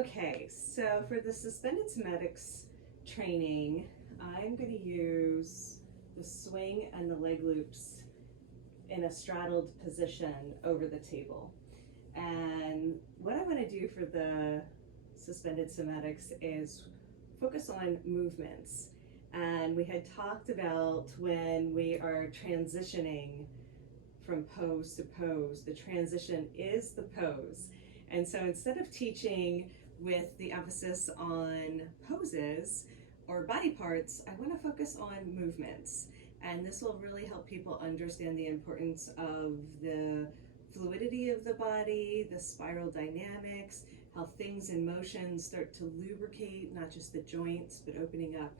Okay, so for the suspended somatics training, I'm going to use the swing and the leg loops in a straddled position over the table. And what I want to do for the suspended somatics is focus on movements. And we had talked about when we are transitioning from pose to pose, the transition is the pose. And so instead of teaching with the emphasis on poses or body parts, I want to focus on movements. And this will really help people understand the importance of the fluidity of the body, the spiral dynamics, how things in motion start to lubricate not just the joints, but opening up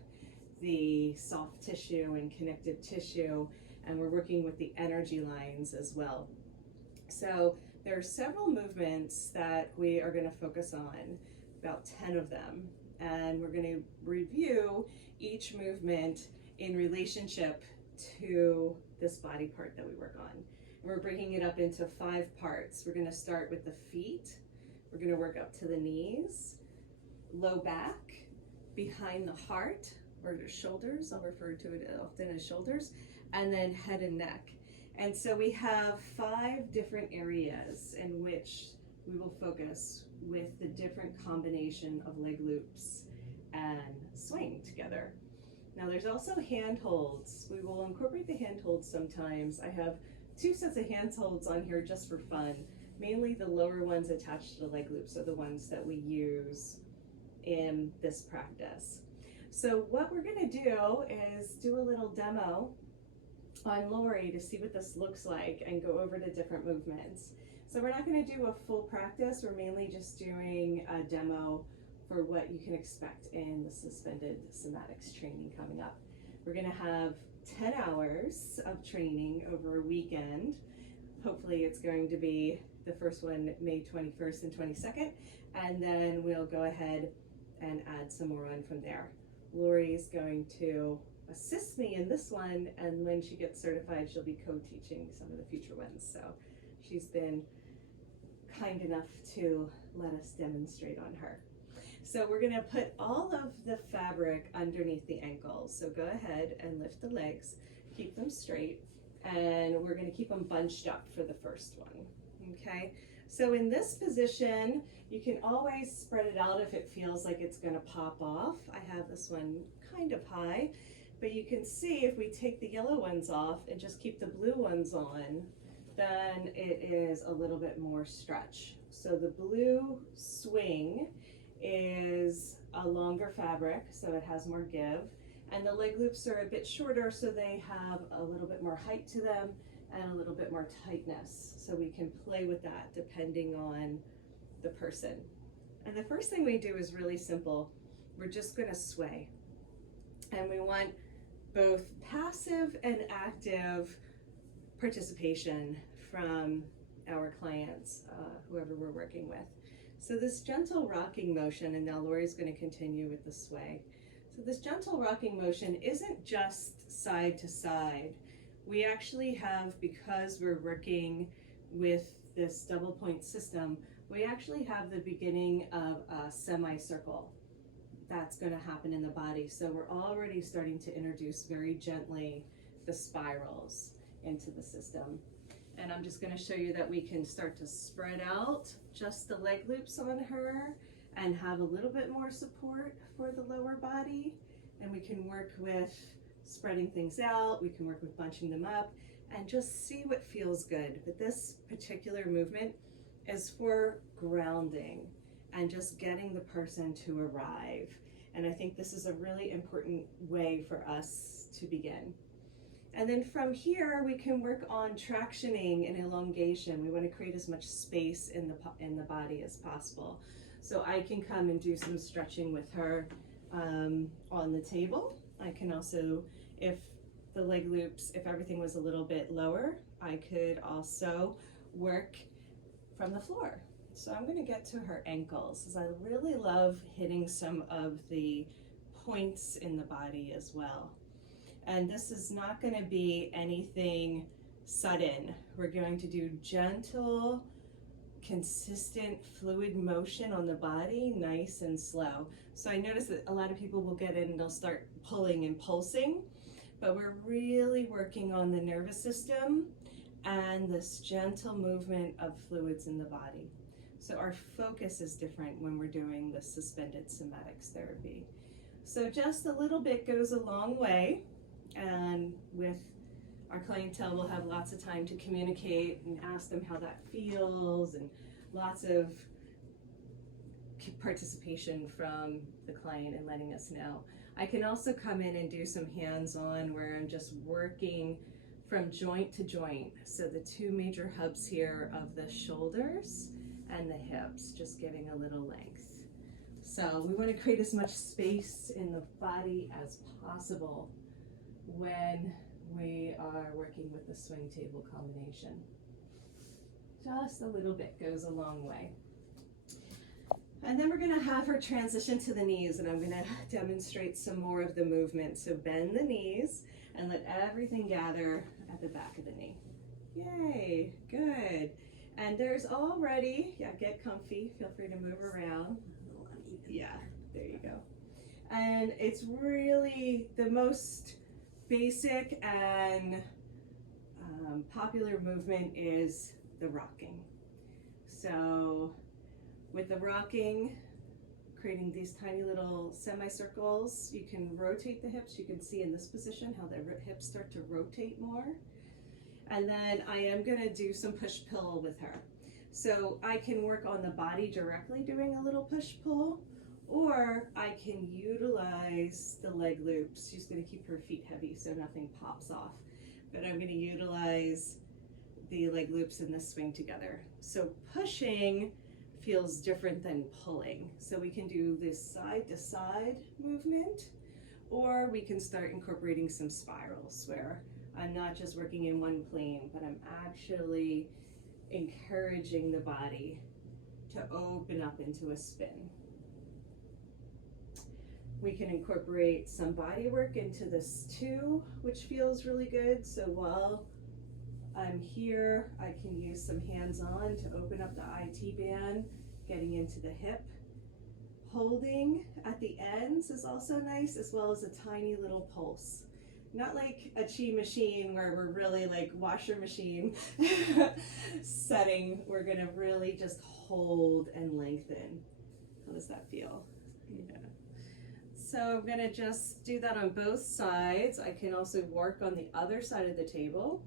the soft tissue and connective tissue. And we're working with the energy lines as well. So there are several movements that we are going to focus on, about 10 of them. And we're going to review each movement in relationship to this body part that we work on. We're breaking it up into 5 parts. We're going to start with the feet. We're going to work up to the knees, low back, behind the heart, or the shoulders. I'll refer to it often as shoulders, and then head and neck. And so we have 5 different areas in which we will focus with the different combination of leg loops and swing together. Now there's also hand holds. We will incorporate the hand holds sometimes. I have 2 sets of hand holds on here just for fun. Mainly the lower ones attached to the leg loops are the ones that we use in this practice. So what we're gonna do is do a little demo on Lori to see what this looks like and go over the different movements. So we're not going to do a full practice, we're mainly just doing a demo for what you can expect in the suspended somatics training coming up. We're going to have 10 hours of training over a weekend. Hopefully it's going to be the first one May 21st and 22nd, and then we'll go ahead and add some more on from there. Lori is going to assist me in this one, and when she gets certified she'll be co-teaching some of the future ones, so she's been kind enough to let us demonstrate on her. So we're going to put all of the fabric underneath the ankles, so go ahead and lift the legs, keep them straight, and we're going to keep them bunched up for the first one. Okay, so in this position you can always spread it out if it feels like it's going to pop off. I have this one kind of high, but you can see if we take the yellow ones off and just keep the blue ones on, then it is a little bit more stretch. So the blue swing is a longer fabric, so it has more give, and the leg loops are a bit shorter, so they have a little bit more height to them and a little bit more tightness, so we can play with that depending on the person. And the first thing we do is really simple. We're just going to sway, and we want both passive and active participation from our clients, whoever we're working with. So this gentle rocking motion, and now Lori's going to continue with the sway. So this gentle rocking motion isn't just side to side. We actually have, because we're working with this double point system, we actually have the beginning of a semicircle that's going to happen in the body. So we're already starting to introduce very gently the spirals into the system. And I'm just going to show you that we can start to spread out just the leg loops on her and have a little bit more support for the lower body. And we can work with spreading things out, we can work with bunching them up, and just see what feels good. But this particular movement is for grounding and just getting the person to arrive. And I think this is a really important way for us to begin. And then from here, we can work on tractioning and elongation. We want to create as much space in the body as possible. So I can come and do some stretching with her on the table. I can also, if the leg loops, if everything was a little bit lower, I could also work from the floor. So I'm going to get to her ankles, because I really love hitting some of the points in the body as well. And this is not going to be anything sudden. We're going to do gentle consistent fluid motion on the body, nice and slow. So I notice that a lot of people will get in and they'll start pulling and pulsing, but we're really working on the nervous system and this gentle movement of fluids in the body. So our focus is different when we're doing the suspended somatics therapy. So just a little bit goes a long way, and with our clientele, we'll have lots of time to communicate and ask them how that feels, and lots of participation from the client and letting us know. I can also come in and do some hands-on where I'm just working from joint to joint. So the two major hubs here of the shoulders and the hips, just giving a little length. So we want to create as much space in the body as possible when we are working with the swing table combination. Just a little bit goes a long way. And then we're going to have her transition to the knees, and I'm going to demonstrate some more of the movement. So bend the knees and let everything gather at the back of the knee. Yay, good. And there's already, get comfy, feel free to move around. Yeah, there you go. And it's really the most basic and popular movement is the rocking. So with the rocking, creating these tiny little semicircles, you can rotate the hips. You can see in this position how the hips start to rotate more. And then I am going to do some push-pull with her. So I can work on the body directly doing a little push-pull, or I can utilize the leg loops. She's going to keep her feet heavy so nothing pops off. But I'm going to utilize the leg loops and the swing together. So pushing feels different than pulling. So we can do this side-to-side movement, or we can start incorporating some spirals where I'm not just working in one plane, but I'm actually encouraging the body to open up into a spin. We can incorporate some body work into this too, which feels really good. So while I'm here, I can use some hands-on to open up the IT band, getting into the hip. Holding at the ends is also nice, as well as a tiny little pulse. Not like a chi machine where we're really like washer machine setting. We're gonna really just hold and lengthen. How does that feel? Yeah. So I'm gonna just do that on both sides. I can also work on the other side of the table.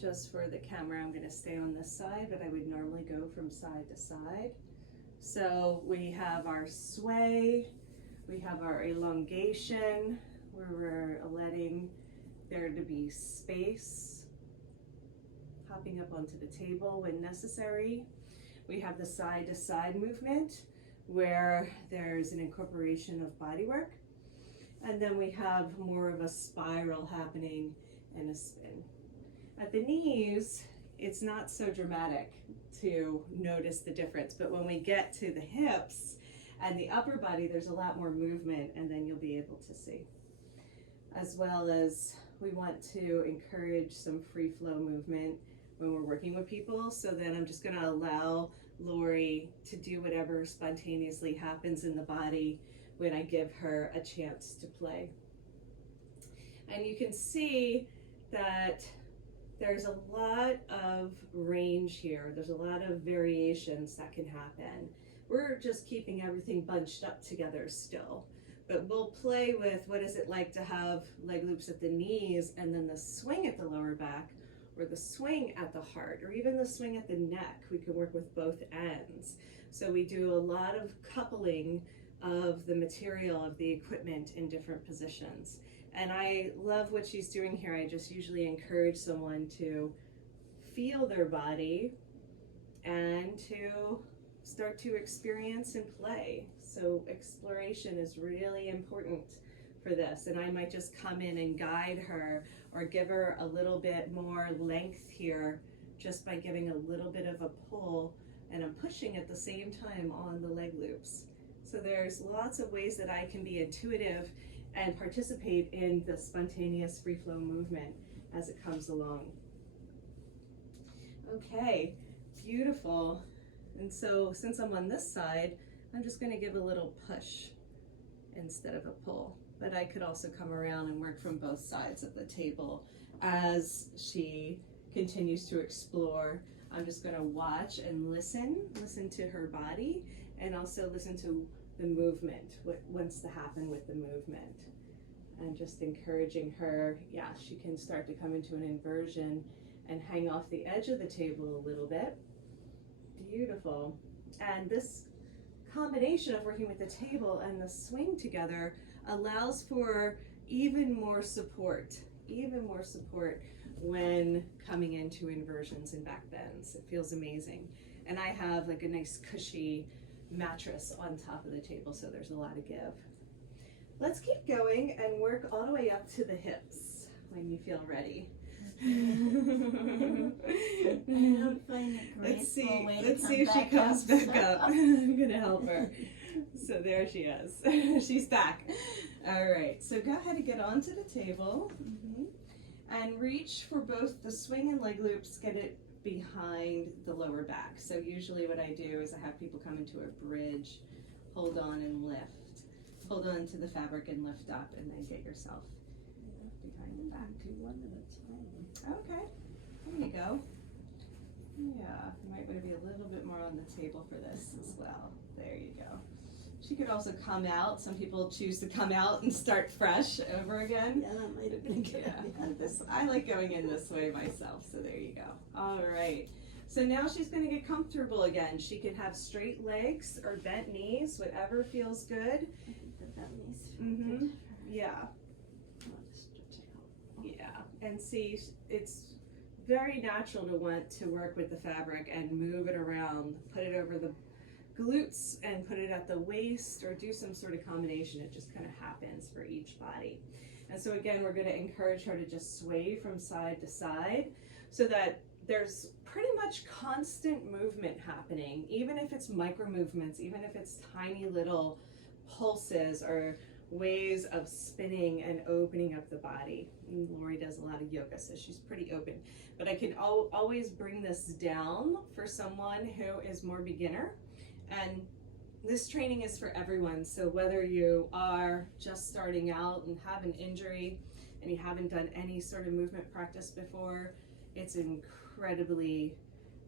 Just for the camera, I'm gonna stay on this side, but I would normally go from side to side. So we have our sway, we have our elongation, where we're letting there to be space, hopping up onto the table when necessary. We have the side to side movement, where there's an incorporation of body work. And then we have more of a spiral happening and a spin. At the knees, it's not so dramatic to notice the difference, but when we get to the hips and the upper body, there's a lot more movement, and then you'll be able to see. As well as we want to encourage some free flow movement when we're working with people. So then I'm just gonna allow Lori to do whatever spontaneously happens in the body when I give her a chance to play. And you can see that there's a lot of range here. There's a lot of variations that can happen. We're just keeping everything bunched up together still. But we'll play with what is it like to have leg loops at the knees and then the swing at the lower back, or the swing at the heart, or even the swing at the neck. We can work with both ends. So we do a lot of coupling of the material of the equipment in different positions. And I love what she's doing here. I just usually encourage someone to feel their body and to start to experience and play. So exploration is really important for this. And I might just come in and guide her or give her a little bit more length here just by giving a little bit of a pull, and I'm pushing at the same time on the leg loops. So there's lots of ways that I can be intuitive and participate in the spontaneous free flow movement as it comes along. Okay, beautiful. And so since I'm on this side, I'm just going to give a little push instead of a pull. But I could also come around and work from both sides of the table as she continues to explore. I'm just going to watch and listen to her body, and also listen to the movement, what wants to happen with the movement. And just encouraging her, yeah, she can start to come into an inversion and hang off the edge of the table a little bit. Beautiful. And this combination of working with the table and the swing together allows for even more support when coming into inversions and back bends. It feels amazing. And I have like a nice cushy mattress on top of the table, so there's a lot of give. Let's keep going and work all the way up to the hips when you feel ready. Let's see if she comes back up. I'm gonna help her. So there she is. She's back. All right, so go ahead and get onto the table and reach for both the swing and leg loops. Get it behind the lower back. So usually what I do is I have people come into a bridge, hold on and lift. Hold on to the fabric and lift up, and then get yourself behind the back. Do one at a time. Okay, there you go. Yeah, you might want to be a little bit more on the table for this as well. There you go. She could also come out. Some people choose to come out and start fresh over again. Yeah, that might have been good. Yeah, I like going in this way myself, so there you go. All right. So now she's going to get comfortable again. She can have straight legs or bent knees, whatever feels good. Yeah. Yeah, and see, it's very natural to want to work with the fabric and move it around, put it over the glutes and put it at the waist, or do some sort of combination. It just kind of happens for each body. And so again, we're going to encourage her to just sway from side to side so that there's pretty much constant movement happening, even if it's micro movements, even if it's tiny little pulses or ways of spinning and opening up the body. And Lori does a lot of yoga, so she's pretty open. But I can always bring this down for someone who is more beginner. And this training is for everyone. So whether you are just starting out and have an injury and you haven't done any sort of movement practice before, it's incredibly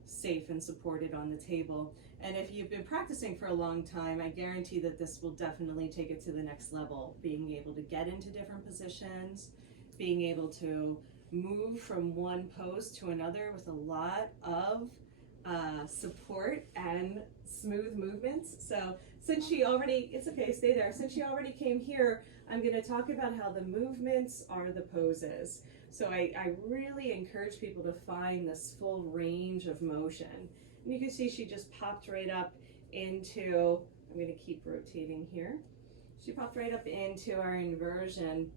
safe and supported on the table. And if you've been practicing for a long time, I guarantee that this will definitely take it to the next level. Being able to get into different positions, being able to move from one pose to another with a lot of support and smooth movements. So since she already, it's okay, stay there. Since she already came here, I'm going to talk about how the movements are the poses. So I really encourage people to find this full range of motion. And you can see she just popped right up into, I'm going to keep rotating here. She popped right up into our inversion,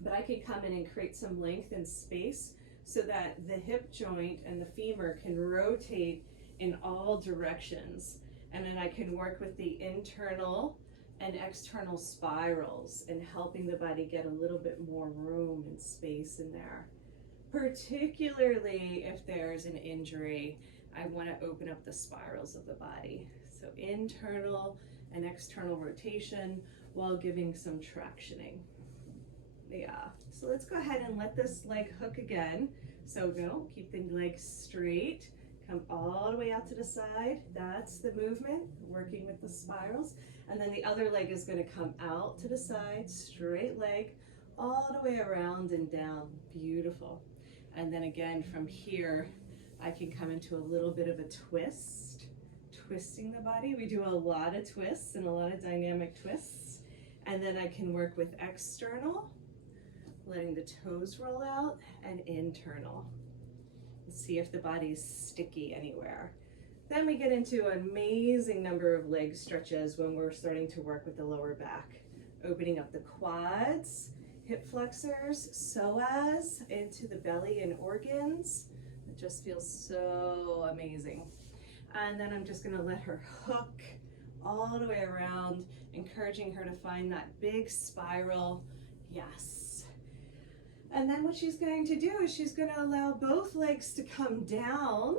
but I can come in and create some length and space so that the hip joint and the femur can rotate in all directions. And then I can work with the internal and external spirals and helping the body get a little bit more room and space in there. Particularly if there's an injury, I want to open up the spirals of the body. So internal and external rotation while giving some tractioning. Yeah, so let's go ahead and let this leg hook again. So go, keep the leg straight, come all the way out to the side. That's the movement, working with the spirals. And then the other leg is going to come out to the side, straight leg, all the way around and down. Beautiful. And then again from here, I can come into a little bit of a twist, twisting the body. We do a lot of twists and a lot of dynamic twists. And then I can work with external, letting the toes roll out, and internal. Let's see if the body's sticky anywhere. Then we get into an amazing number of leg stretches when we're starting to work with the lower back. Opening up the quads, hip flexors, psoas, into the belly and organs. It just feels so amazing. And then I'm just gonna let her hook all the way around, encouraging her to find that big spiral. Yes. And then what she's going to do is she's going to allow both legs to come down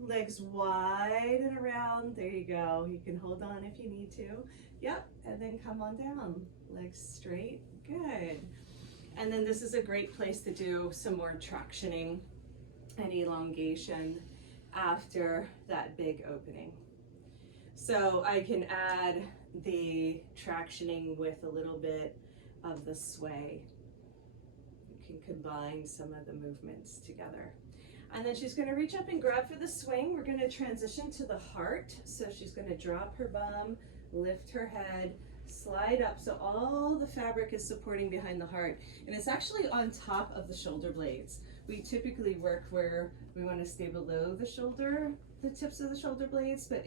Legs wide and around. There you go. You can hold on if you need to. Yep, and then come on down. Legs straight. Good. And then this is a great place to do some more tractioning and elongation after that big opening. So I can add the tractioning with a little bit of the sway. You can combine some of the movements together. And then she's going to reach up and grab for the swing. We're going to transition to the heart. So she's going to drop her bum, lift her head, slide up. So all the fabric is supporting behind the heart. And it's actually on top of the shoulder blades. We typically work where we want to stay below the shoulder, the tips of the shoulder blades. But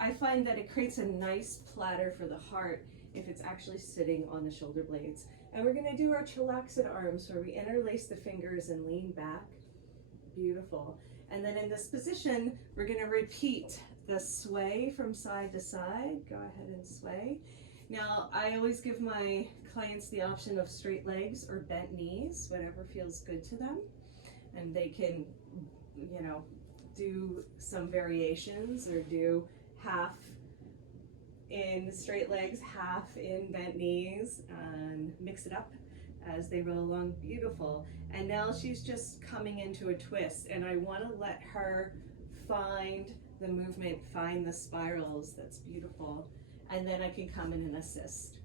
I find that it creates a nice platter for the heart if it's actually sitting on the shoulder blades. And we're going to do our chillaxed arms where we interlace the fingers and lean back. Beautiful. And then in this position, we're going to repeat the sway from side to side. Go ahead and sway. Now, I always give my clients the option of straight legs or bent knees, whatever feels good to them. And they can, you know, do some variations or do half in straight legs, half in bent knees, and mix it up as they roll along. Beautiful. And now she's just coming into a twist, and I want to let her find the movement, find the spirals. That's beautiful. And then I can come in and assist.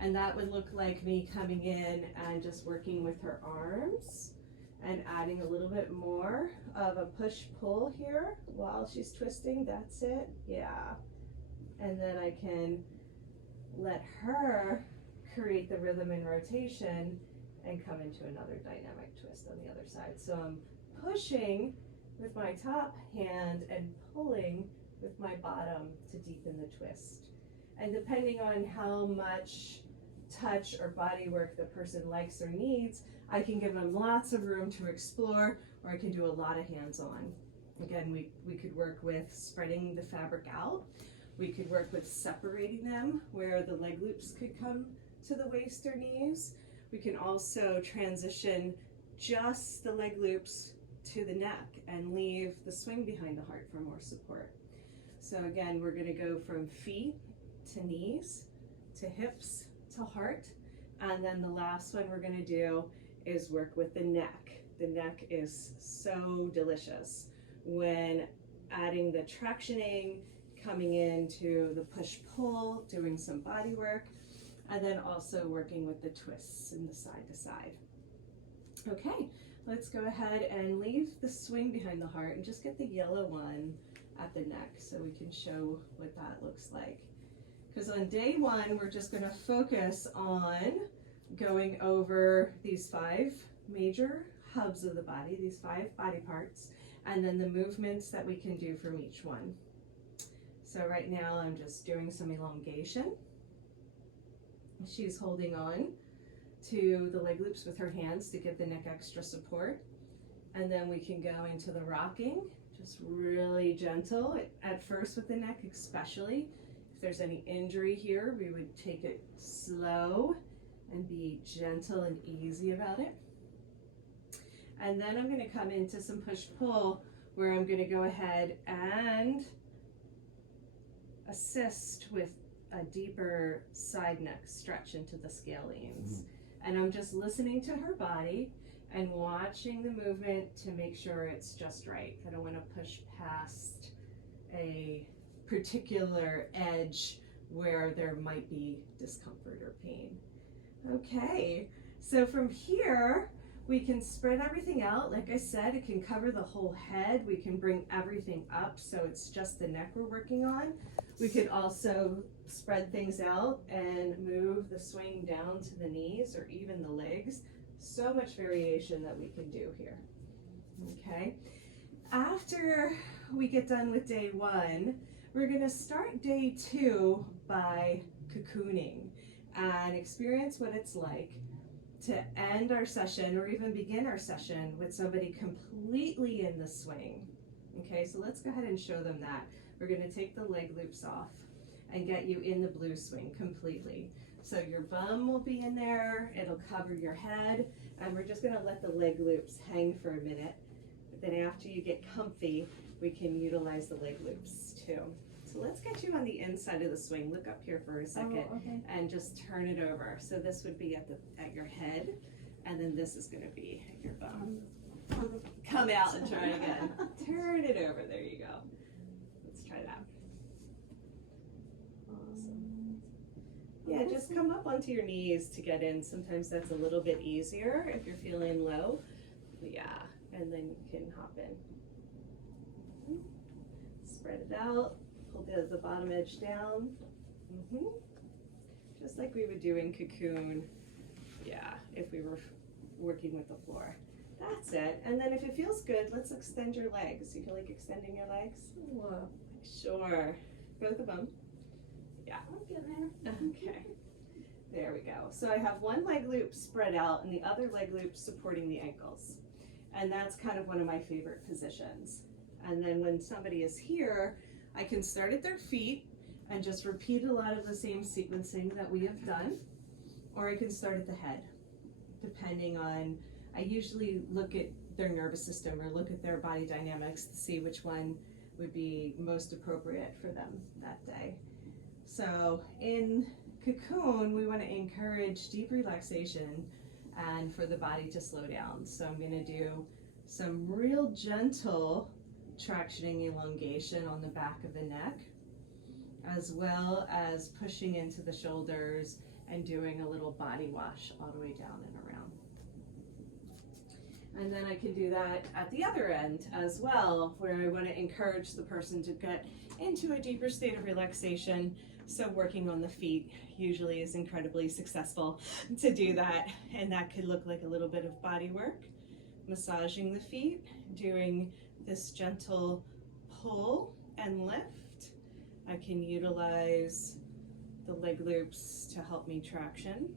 And that would look like me coming in and just working with her arms and adding a little bit more of a push-pull here while she's twisting. That's it. Yeah. And then I can let her create the rhythm and rotation and come into another dynamic twist on the other side. So I'm pushing with my top hand and pulling with my bottom to deepen the twist. And depending on how much touch or body work the person likes or needs, I can give them lots of room to explore, or I can do a lot of hands-on. Again, we could work with spreading the fabric out. We could work with separating them where the leg loops could come to the waist or knees. We can also transition just the leg loops to the neck and leave the swing behind the heart for more support. So again, we're going to go from feet to knees to hips to heart. And then the last one we're going to do is work with the neck. The neck is so delicious when adding the tractioning, coming into the push-pull, doing some body work, and then also working with the twists in the side to side. Okay, let's go ahead and leave the swing behind the heart and just get the yellow one at the neck so we can show what that looks like. Because on day one, we're just going to focus on going over these 5 major hubs of the body, these 5 body parts, and then the movements that we can do from each one. So right now I'm just doing some elongation. She's holding on to the leg loops with her hands to give the neck extra support. And then we can go into the rocking, just really gentle at first with the neck, especially. If there's any injury here, we would take it slow and be gentle and easy about it. And then I'm going to come into some push-pull where I'm going to go ahead and assist with a deeper side neck stretch into the scalenes. And I'm just listening to her body and watching the movement to make sure it's just right. I don't want to push past a particular edge where there might be discomfort or pain. Okay, so from here, we can spread everything out. Like I said, it can cover the whole head. We can bring everything up so it's just the neck we're working on. We could also spread things out and move the swing down to the knees or even the legs. So much variation that we can do here. Okay, after we get done with day 1, we're going to start day 2 by cocooning and experience what it's like to end our session or even begin our session with somebody completely in the swing. Okay, so let's go ahead and show them that. We're going to take the leg loops off and get you in the blue swing completely. So your bum will be in there, it'll cover your head, and we're just going to let the leg loops hang for a minute. But then after you get comfy, we can utilize the leg loops too. So let's get you on the inside of the swing. Look up here for a second and just turn it over. So this would be at your head, and then this is going to be at your bum. Come out and try again. Turn it over. There you go. Let's try that. Awesome. Yeah, just come up onto your knees to get in. Sometimes that's a little bit easier if you're feeling low. Yeah, and then you can hop in. Spread it out. Pull the bottom edge down. Just like we would do in cocoon. Yeah, if we were working with the floor. That's it. And then if it feels good, let's extend your legs. You feel like extending your legs? Whoa. Sure. Both of them. Yeah. I'm getting there. Okay. There we go. So I have one leg loop spread out and the other leg loop supporting the ankles. And that's kind of one of my favorite positions. And then when somebody is here, I can start at their feet and just repeat a lot of the same sequencing that we have done. Or I can start at the head, depending on, I usually look at their nervous system or look at their body dynamics to see which one would be most appropriate for them that day. So in cocoon, we want to encourage deep relaxation and for the body to slow down. So I'm going to do some real gentle tractioning elongation on the back of the neck, as well as pushing into the shoulders and doing a little body wash all the way down and around. And then I can do that at the other end as well, where I want to encourage the person to get into a deeper state of relaxation. So working on the feet usually is incredibly successful to do that. And that could look like a little bit of body work, massaging the feet, doing this gentle pull and lift. I can utilize the leg loops to help me traction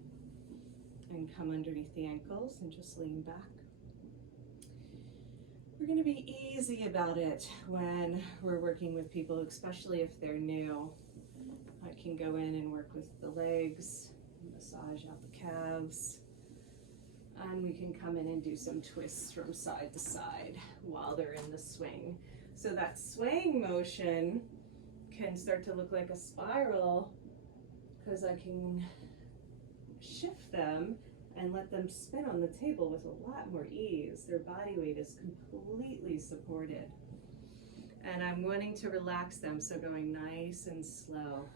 and come underneath the ankles and just lean back. We're going to be easy about it when we're working with people, especially if they're new. I can go in and work with the legs, massage out the calves, and we can come in and do some twists from side to side while they're in the swing. So that swaying motion can start to look like a spiral because I can shift them and let them spin on the table with a lot more ease. Their body weight is completely supported. And I'm wanting to relax them, so going nice and slow.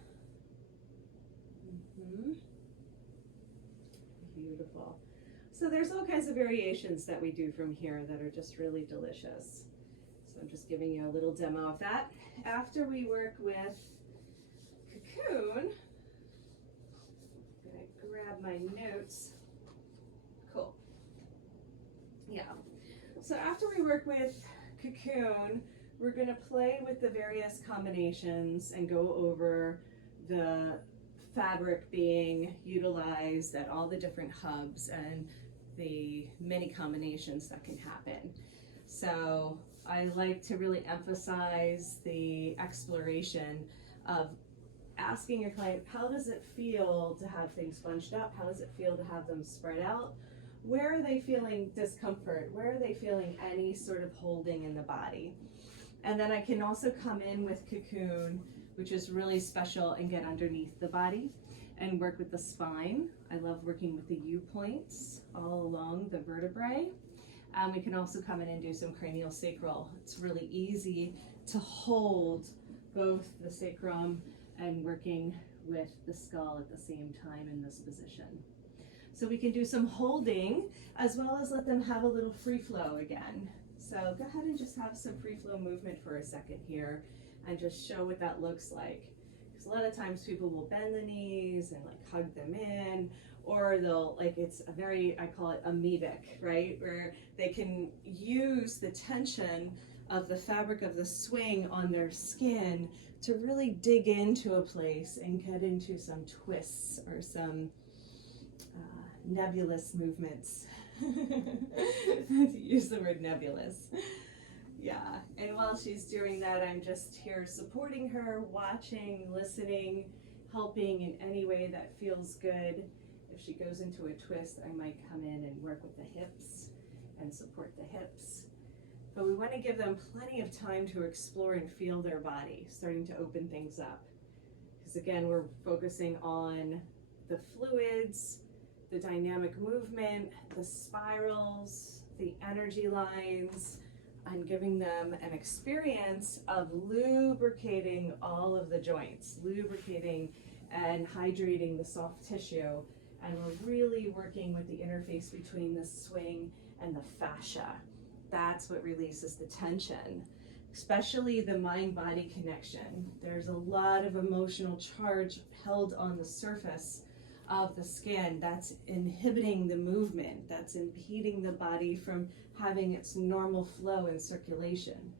Beautiful. So there's all kinds of variations that we do from here that are just really delicious. So I'm just giving you a little demo of that. After we work with cocoon, I'm gonna grab my notes. Cool. Yeah. So after we work with cocoon, we're gonna play with the various combinations and go over the fabric being utilized at all the different hubs and the many combinations that can happen. So I like to really emphasize the exploration of asking your client, how does it feel to have things bunched up? How does it feel to have them spread out? Where are they feeling discomfort? Where are they feeling any sort of holding in the body? And then I can also come in with cocoon, which is really special, and get underneath the body and work with the spine. I love working with the U points all along the vertebrae. We can also come in and do some cranial sacral. It's really easy to hold both the sacrum and working with the skull at the same time in this position. So we can do some holding as well as let them have a little free flow again. So go ahead and just have some free flow movement for a second here and just show what that looks like. Because a lot of times people will bend the knees and like hug them in, or they'll, like, it's a very, I call it amoebic, right? Where they can use the tension of the fabric of the swing on their skin to really dig into a place and get into some twists or some nebulous movements. To use the word nebulous. Yeah, and while she's doing that, I'm just here supporting her, watching, listening, helping in any way that feels good. If she goes into a twist, I might come in and work with the hips and support the hips. but we want to give them plenty of time to explore and feel their body, starting to open things up. Because again, we're focusing on the fluids, the dynamic movement, the spirals, the energy lines, and giving them an experience of lubricating all of the joints, lubricating and hydrating the soft tissue. And we're really working with the interface between the swing and the fascia. That's what releases the tension, especially the mind-body connection. There's a lot of emotional charge held on the surface of the skin that's inhibiting the movement, that's impeding the body from having its normal flow and circulation.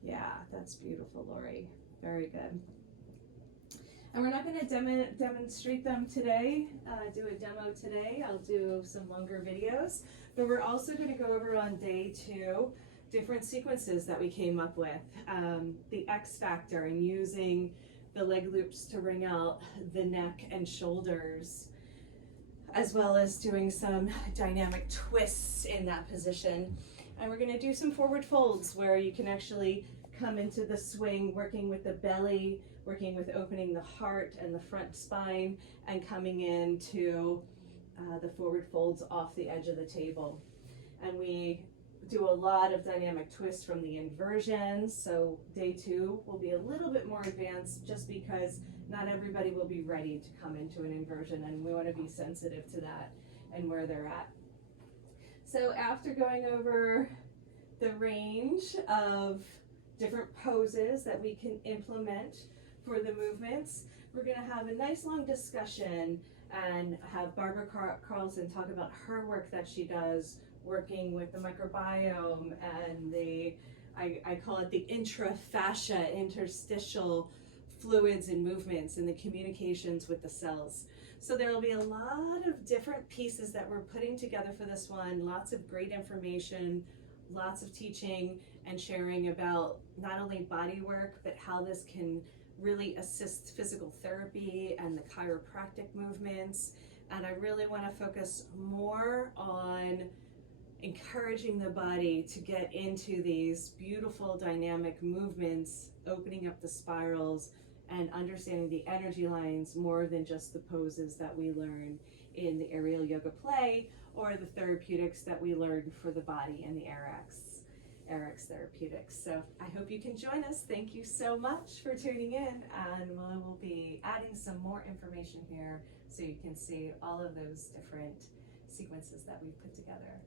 Yeah, that's beautiful, Lori. Very good. And we're not going to demonstrate them today, do a demo today. I'll do some longer videos, but we're also going to go over on day 2 different sequences that we came up with. The X factor and using the leg loops to bring out the neck and shoulders, as well as doing some dynamic twists in that position. And we're going to do some forward folds where you can actually come into the swing, working with the belly, working with opening the heart and the front spine, and coming into the forward folds off the edge of the table. And we do a lot of dynamic twists from the inversions. So day 2 will be a little bit more advanced, just because not everybody will be ready to come into an inversion, and we want to be sensitive to that and where they're at. So after going over the range of different poses that we can implement for the movements, we're going to have a nice long discussion and have Barbara Carlson talk about her work that she does working with the microbiome and the, I call it the intrafascia, interstitial fluids and movements and the communications with the cells. So there will be a lot of different pieces that we're putting together for this one, lots of great information, lots of teaching and sharing about not only body work, but how this can really assist physical therapy and the chiropractic movements. And I really want to focus more on encouraging the body to get into these beautiful dynamic movements, opening up the spirals and understanding the energy lines more than just the poses that we learn in the aerial yoga play or the therapeutics that we learn for the body in the AYRx therapeutics. So I hope you can join us. Thank you so much for tuning in, and we will be adding some more information here so you can see all of those different sequences that we've put together.